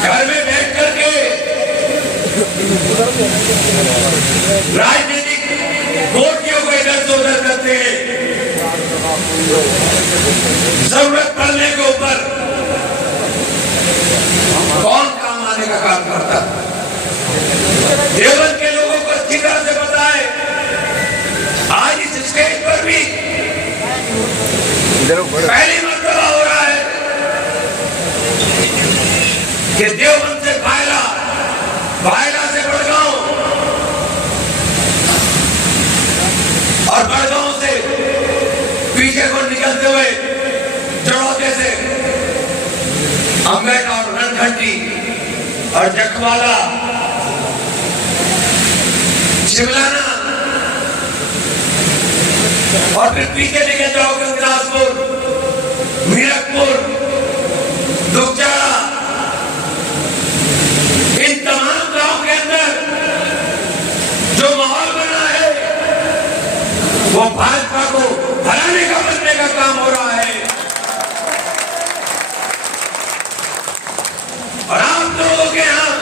घर में बैठ करके राजनीतिक गोटियों को इधर से उधर करते हैं। जरूरत पड़ने के ऊपर कौन काम आने का काम करता? देवबंद के लोगों को अच्छी तरह से पता है, आज इस स्टेज पर भी पहली मर्तबा हो रहा है कि देवबंद से भायला, भायला से बड़गांव और बड़गांव से पीछे को निकलते हुए जड़ौते से अम्बेड और रणघंटी और जखवाला, शिमलाना और फिर पीछे लेके जाओ गंगनाथपुर, मीरकपुर, दुगचाड़ा, इन तमाम गांव के अंदर जो माहौल बना है वो भाजपा को हराने का बनने का काम हो रहा है। और आप लोगों के यहां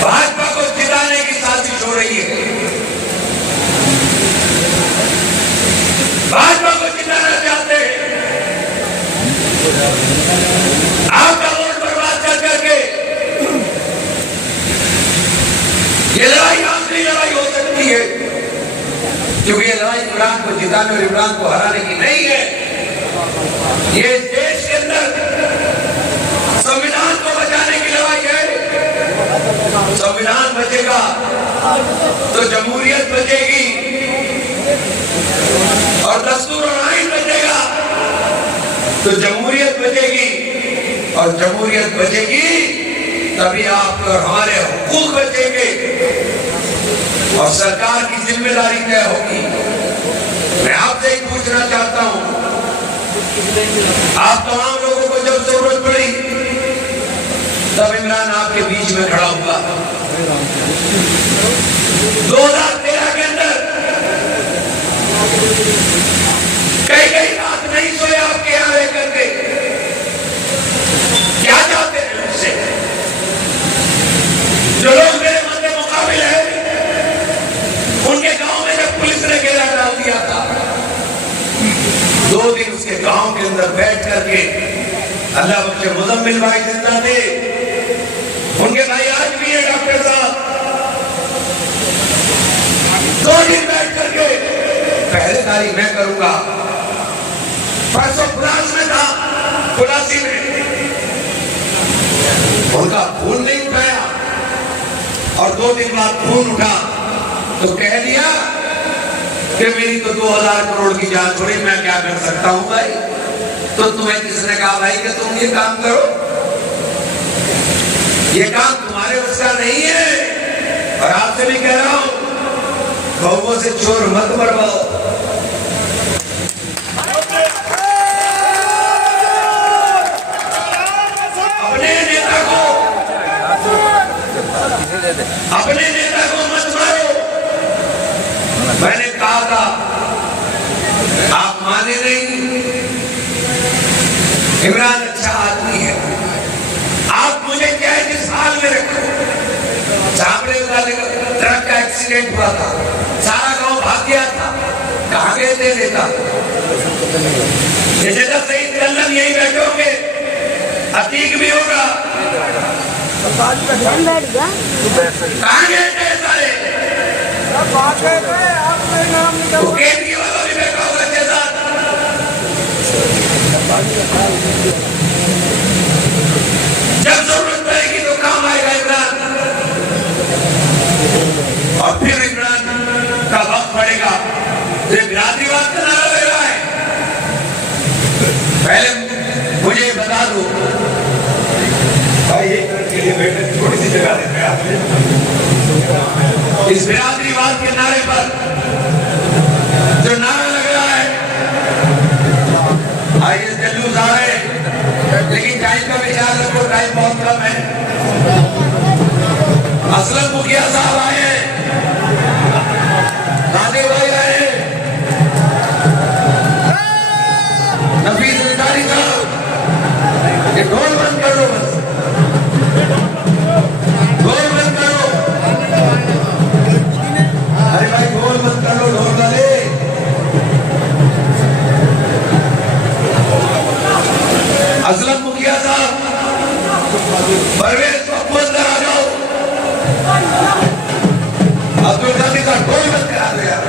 भाजपा को जिताने की साजिश हो रही है। भाजपा को जिताना चाहते हैं, आपका वोट बर्बाद कर करके ये लड़ाई आखिरी लड़ाई हो सकती है, क्योंकि ये लड़ाई इमरान को जिताने और इमरान को हराने की नहीं है। ये देश के अंदर संविधान को बचाने की लड़ाई है। संविधान बचेगा तो जमहूरियत बचेगी, और दस्तूर और आइन बचेगा तो जमहूरियत बचेगी, और जमहूरियत बचेगी तभी आपके और हमारे हुकूक बचेंगे और सरकार की जिम्मेदारी तय होगी। मैं आपसे ही पूछना चाहता हूं, आप तमाम लोगों को जब जरूरत पड़ी तब इमरान आपके बीच में खड़ा हुआ। 2013 के अंदर कई रात नहीं सोए आपके यहां रह करके। क्या चाहते हैं मुझसे? जो लोग मेरे मध्य मुकाबिल है, उनके गांव में जब पुलिस ने घेरा डाल दिया था, 2 दिन उसके गांव के अंदर बैठ करके अल्लाह बख्शे मुजम्मिल भाई जिंदा थे, उनके भाई आज भी है डॉक्टर साहब, 2 दिन बैठ करके पहले तारीख मैं करूंगा, परसों पुलास में था, पुलासी में उनका खून नहीं उठाया और 2 दिन बाद खून उठा तो कह दिया कि मेरी तो 2000 करोड़ की जांच हो रही, मैं क्या कर सकता हूं भाई? तो तुम्हें किसने कहा भाई कि तुम ये काम करो? ये काम तुम्हारे उसका नहीं है। और आपसे भी कह रहा हूं, बहुओं से चोर मत मरवाओ। अपने नेता को मत मारो। मैंने कहा था, आप माने नहीं। इमरान अच्छा आदमी है, आप मुझे चाहे जिस हाल में रखो। छापड़े वाले ट्रक का एक्सीडेंट हुआ था, सारा गांव भाग गया था, कहां गए थे नेता? जैसे सईद कल्लम यही बैठे होंगे, अतीक भी होगा, कहां गए थे सारे? तो केंद्रीय वाला भी बैठा होगा के साथ। जब जरूरत पड़ेगी तो काम आएगा इमरान, और फिर इमरान का वक्त पड़ेगा। ये बिरादरीवाद का नारा लग रहा है। पहले मुझे बता दो भाई, के लिए बैठे थोड़ी सी जगह देते हैं आपने। इस बिरादरीवाद के नारे पर जो नारा लग रहा है, आइए जल्लूस आ रहे, लेकिन टाइम का विचार रखो, टाइम बहुत कम है। असलम मुखिया साहब आए हैं, राधे भाई आए, नफीस अंसारी साहब, ये ढोल बंद कर दो बस। परवेज पप्पू अंदर आ जाओ। अब्दुल गांधी का ढोल मत करा दो यार।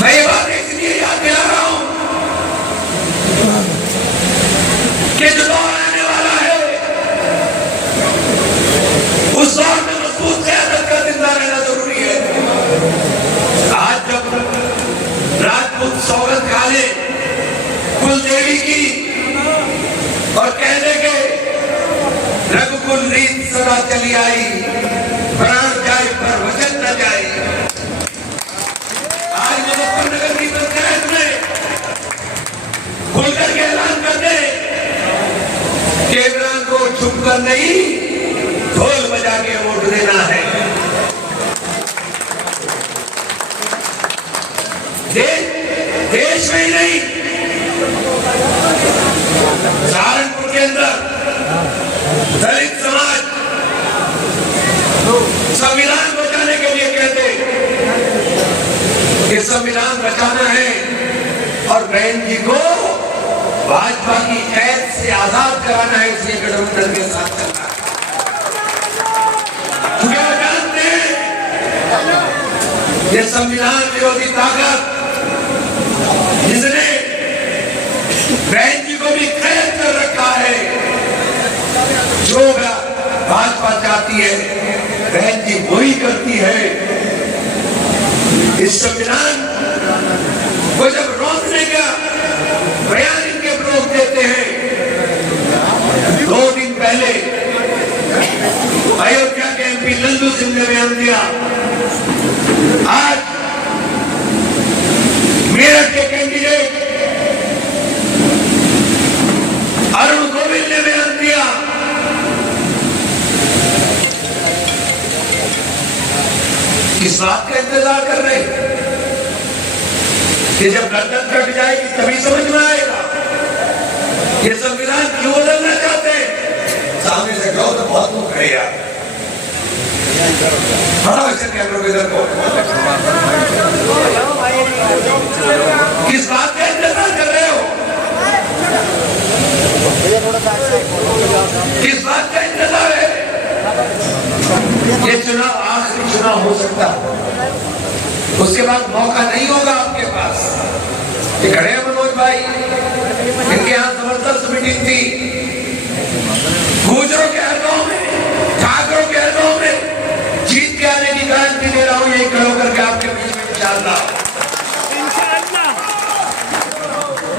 मैं ये बात इसलिए याद दिला रहा हूं कि जो दौर आने वाला है उस दौर में मजबूत क़यादत का जिंदा रहना जरूरी है। आज जब राजपूत सौगंध खा ले कुलदेवी की और कहने के रघुकुल रीत सदा चली आई, प्राण जाए पर वचन न जाए। आज मुजफ्फरनगर की पंचायत में खुलकर के ऐलान कर दे कि इमरान को छुपकर नहीं ढोल बजा के वोट देना है। देश में ही नहीं, सहारनपुर के अंदर दलित समाज संविधान बचाने के लिए कहते कि संविधान बचाना है और बहन जी को भाजपा की कैद से आजाद कराना है, इसलिए गठबंधन के साथ चलना है। क्योंकि वो जानते हैं ये संविधान विरोधी ताकत जिसने बहन जी को भी कैद कर रखा है, जो भाजपा चाहती है बहन जी वही करती है। इस संविधान को जब रोकने का बयान इनके लोग देते हैं, 2 दिन पहले अयोध्या के एमपी लल्लू सिंह ने बयान दिया, आज मेरठ के कैंडिडेट अरुण गोविल ने बयान दिया। किस बात का इंतजार कर रहे हैं कि जब गर्दन कट जाएगी तभी समझ में आएगा ये संविधान क्यों बदलना चाहते हैं। सामने से कहो तो बहुत लोग है यार, बड़ा वैसे कैमरों के इधर को किस बात का इंतजार कर रहे हो, किस बात का इंतजार है। ये चुनाव आखिरी चुनाव हो सकता है, उसके बाद मौका नहीं होगा आपके पास। ये खड़े हैं मनोज भाई, इनके यहाँ जबरदस्त मीटिंग थी, गुजरों के हलकों में, ठाकरों के हलकों में जीत के आने की गारंटी दे रहा हूं, यही खड़ो करके आपके बीच में इंशाअल्लाह।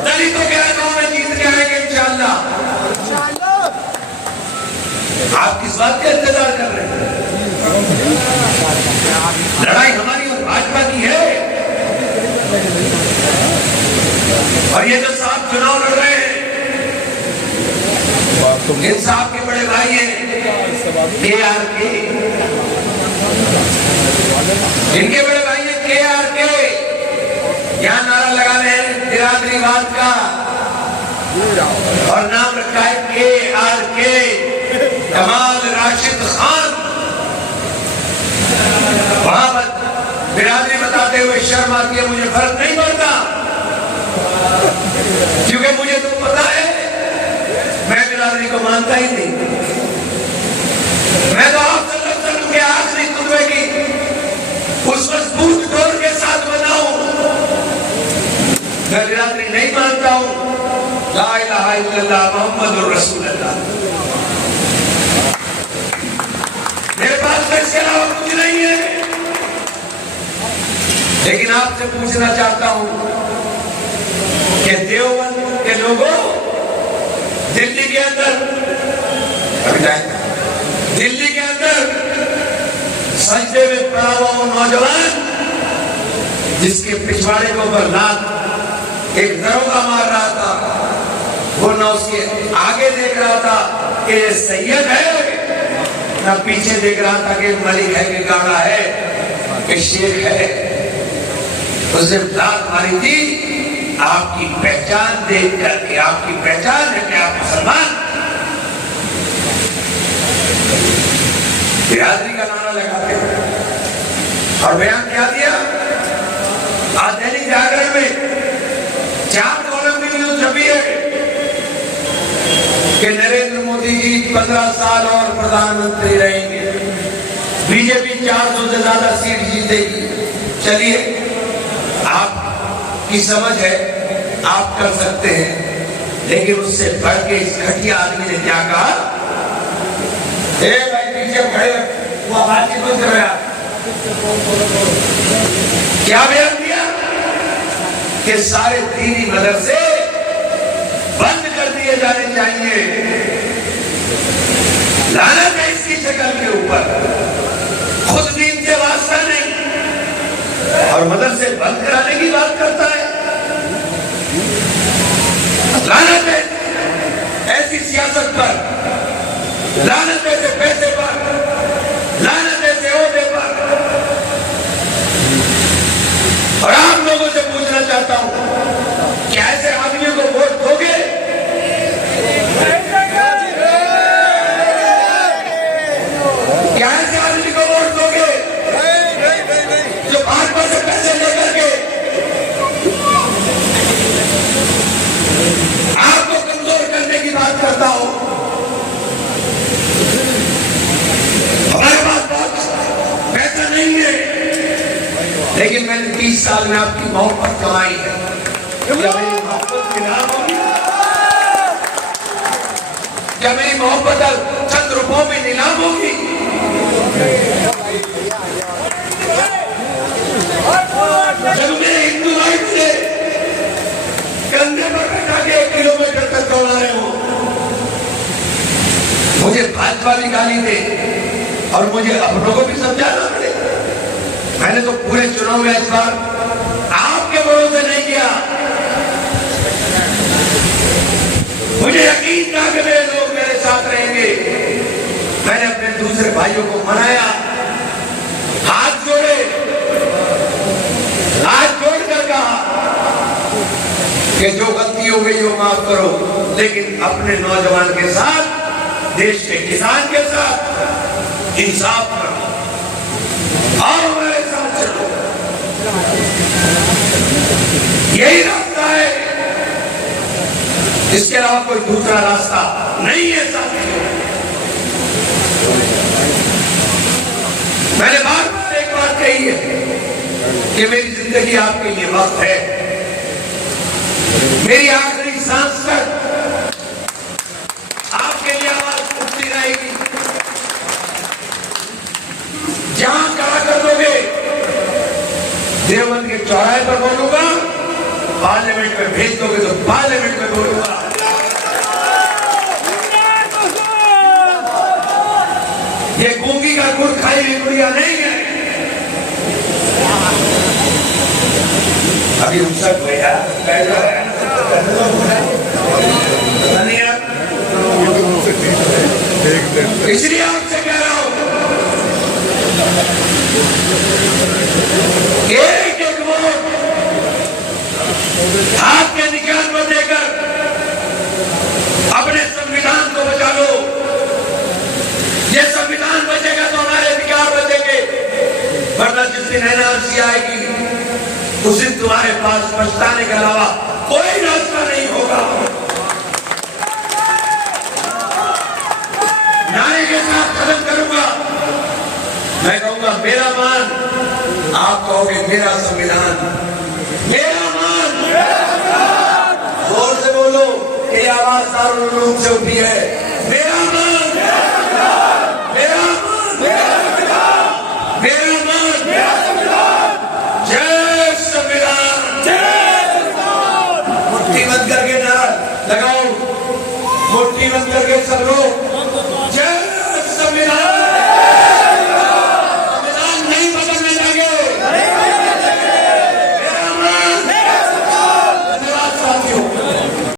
दलितों के हलकों में जीत के आएंगे इंशाअल्लाह। आप किस बात का इंतजार कर रहे हैं। लड़ाई हमारी और भाजपा की है, और ये जो साहब चुनाव लड़ रहे हैं इन साहब के बड़े भाई हैं KRK, इनके बड़े भाई हैं KRK, यहाँ नारा लगा रहे हैं बिरादरीवाद का और नाम रखा है KRK कमाल राशिद खान। वहां पर बिरादरी बताते हुए शर्म आती है, मुझे फर्क नहीं पड़ता क्योंकि मुझे तो पता है मैं बिरादरी को मानता ही नहीं। मैं तो आप सल्लल्लाहु अलैहि वसल्लम के आखिरी खुतबे की उस मजबूत डोर के साथ बना हूं। मैं बिरादरी नहीं मानता हूं, ला इलाहा इल्लल्लाह मुहम्मदुर रसूलुल्लाह। मेरे पास तो इसके अलावा कुछ नहीं है। लेकिन आपसे पूछना चाहता हूं कि देवबंद के लोगों, दिल्ली के अंदर सजदे में पड़ा हुआ वो नौजवान जिसके पिछवाड़े को लात एक दरोगा मार रहा था, वो न उसके आगे देख रहा था कि ये सैयद है, न पीछे देख रहा था कि मलिक है कि गाड़ा है कि शेख है। उसने लात मारी थी आपकी पहचान देख करके, आपकी पहचान है कि आप मुसलमान। बिरादरी का नारा लगाते और बयान क्या दिया। आज दैनिक जागरण में 4 कॉलम की न्यूज छपी है 15 साल और प्रधानमंत्री रहेंगे, बीजेपी 400 से ज्यादा सीट जीतेगी। चलिए, आपकी समझ है, आप कर सकते हैं, लेकिन उससे बढ़ के इस घटिया आदमी ने क्या कहा? भाई पीछे खड़े वो बातचीत बंद कर रहा, क्या बयान दिया कि सारे दीनी मदरसे बंद कर दिए जाने चाहिए। लानत है इसकी शक्ल के ऊपर, खुद दीन से वास्ता नहीं और मदरसे बंद कराने की बात करता है। लानत है ऐसी सियासत पर, लानत ऐसे पैसे पर, लानत ऐसे ओहदे पर। और आप लोगों से पूछना चाहता हूं, क्या ऐसे आदमियों को वोट दोगे? क्या ऐसे आदमी को वोट दोगे जो भाजपा से पैसे लेकर के आपको कमजोर करने की बात करता हो? हमारे पास बहुत पैसा नहीं है, लेकिन मैंने 30 साल में आपकी मोहब्बत कमाई है। क्या मेरी मोहब्बत नीलाम होगी? क्या मेरी मोहब्बत चंद रुपयों में नीलाम होगी? जब मेरे हिंदू भाई से कंधे पर बैठा के 1 किलोमीटर तक दौड़ा रहे हो, मुझे भाजपा भी गाली दे और मुझे अपनों को भी समझाना पड़े। मैंने तो पूरे चुनाव में इस बार आपके भरोसे नहीं किया। मुझे यकीन था कि मेरे लोग मेरे साथ रहेंगे। मैंने अपने दूसरे भाइयों को मनाया, हाथ जोड़े, हाथ जोड़कर कहा कि जो गलती हो गई हो माफ करो, लेकिन अपने नौजवान के साथ, देश के किसान के साथ इंसाफ करो और हमारे साथ चलो। यही रास्ता है, इसके अलावा कोई दूसरा रास्ता नहीं है साथियों। मैंने बार बार एक बात कही है कि मेरी जिंदगी आपके लिए वक्त है, मेरी आखिरी सांस तक आपके लिए आवाज उठती रहेगी। जहां खड़ा कर दोगे, देवबंद के चौराहे पर बोलूंगा, पार्लियामेंट में भेज दोगे तो पार्लियामेंट में बोलूंगा। ये गूंगी का गुड़ खाई हुई गुड़िया नहीं है। अभी उत्सव भैया इसलिए आपसे कह रहा हूं, एक एक वोट आपके निकाल में देकर अपने संविधान को बचा लो। ये संविधान बचेगा तो हमारे अधिकार बचेंगे, वरना जिस दिन एनआरसी आएगी उस दिन तुम्हारे पास पछताने के अलावा कोई रास्ता नहीं होगा। नारे के साथ खत्म करूंगा। मैं कहूंगा मेरा मान, आप कहोगे मेरा संविधान। मेरा मान, जोर से बोलो, ये आवाज दारुल उलूम से उठी है।